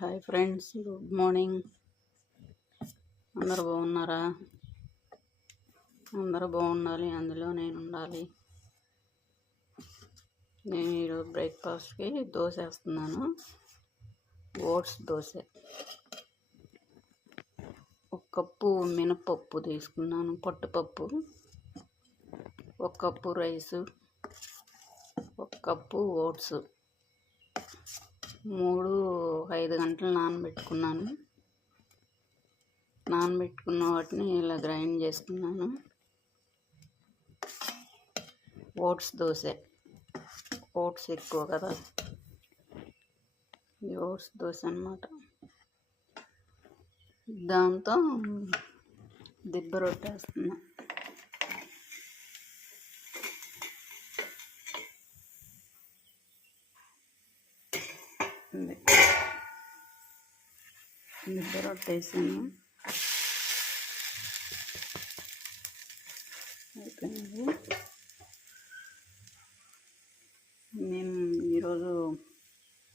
Hi friends, good morning. అందరూ బాగున్నారా? అందరూ బాగుండాలి, అందులో నేను ఉండాలి. నేను ఈరోజు బ్రేక్ఫాస్ట్కి దోశ వేస్తున్నాను. ఓట్స్ దోశ. ఒక కప్పు మినపప్పు తీసుకున్నాను, పొట్టుపప్పు. ఒక కప్పు రైసు, ఒక కప్పు ఓట్స్. 5 గంటలు నానబెట్టుకున్నాను. నానబెట్టుకున్న వాటిని ఇలా గ్రైండ్ చేసుకున్నాను. ఓట్స్ దోశ, ఓట్స్ ఎక్కువ కదా, ఇది ఓట్స్ దోశ అన్నమాట. దాంతో దిబ్బ రొట్టె వేస్తున్నా. దిబ్బ రొట్టె వేసాను, అయిపోయింది. నేను ఈరోజు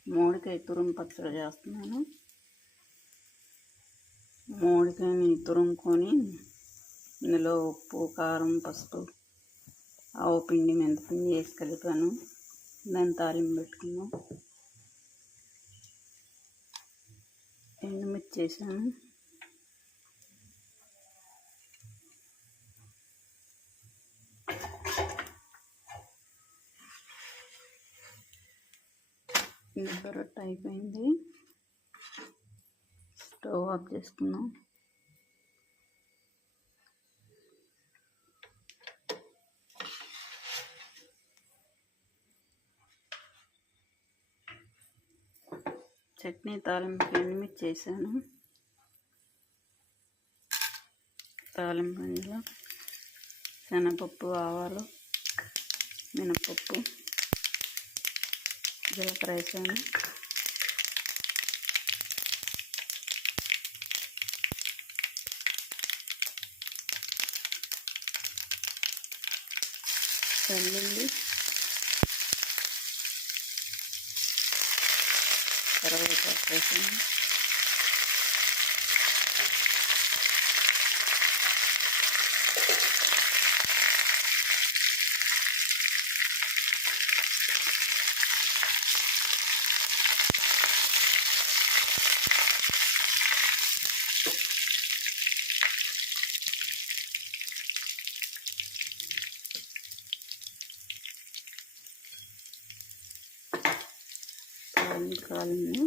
మామిడికాయ తురుము పచ్చడి చేస్తున్నాను. మామిడికాయని తురుముకొని ఇందులో ఉప్పు, కారం, పసుపు, ఆవు పిండి, మెంతిపిండి వేసి కలిపాను. దాన్ని తాలింపు పెట్టుకున్నాం. ఎండుమిర్చి వేసాను. దిబ్బ రొట్టె అయిపోయింది. స్టవ్ ఆఫ్ చేసుకున్నాం. చట్నీ తాలింపు ఎండుమిర్చి వేసాను. తాలింపు ఇందులో శనగపప్పు, ఆవాలు, మినపప్పు, జీలకర్ర వేసాను. వెల్లుల్లి, కరివేపాకు వేసాను. కాలింది.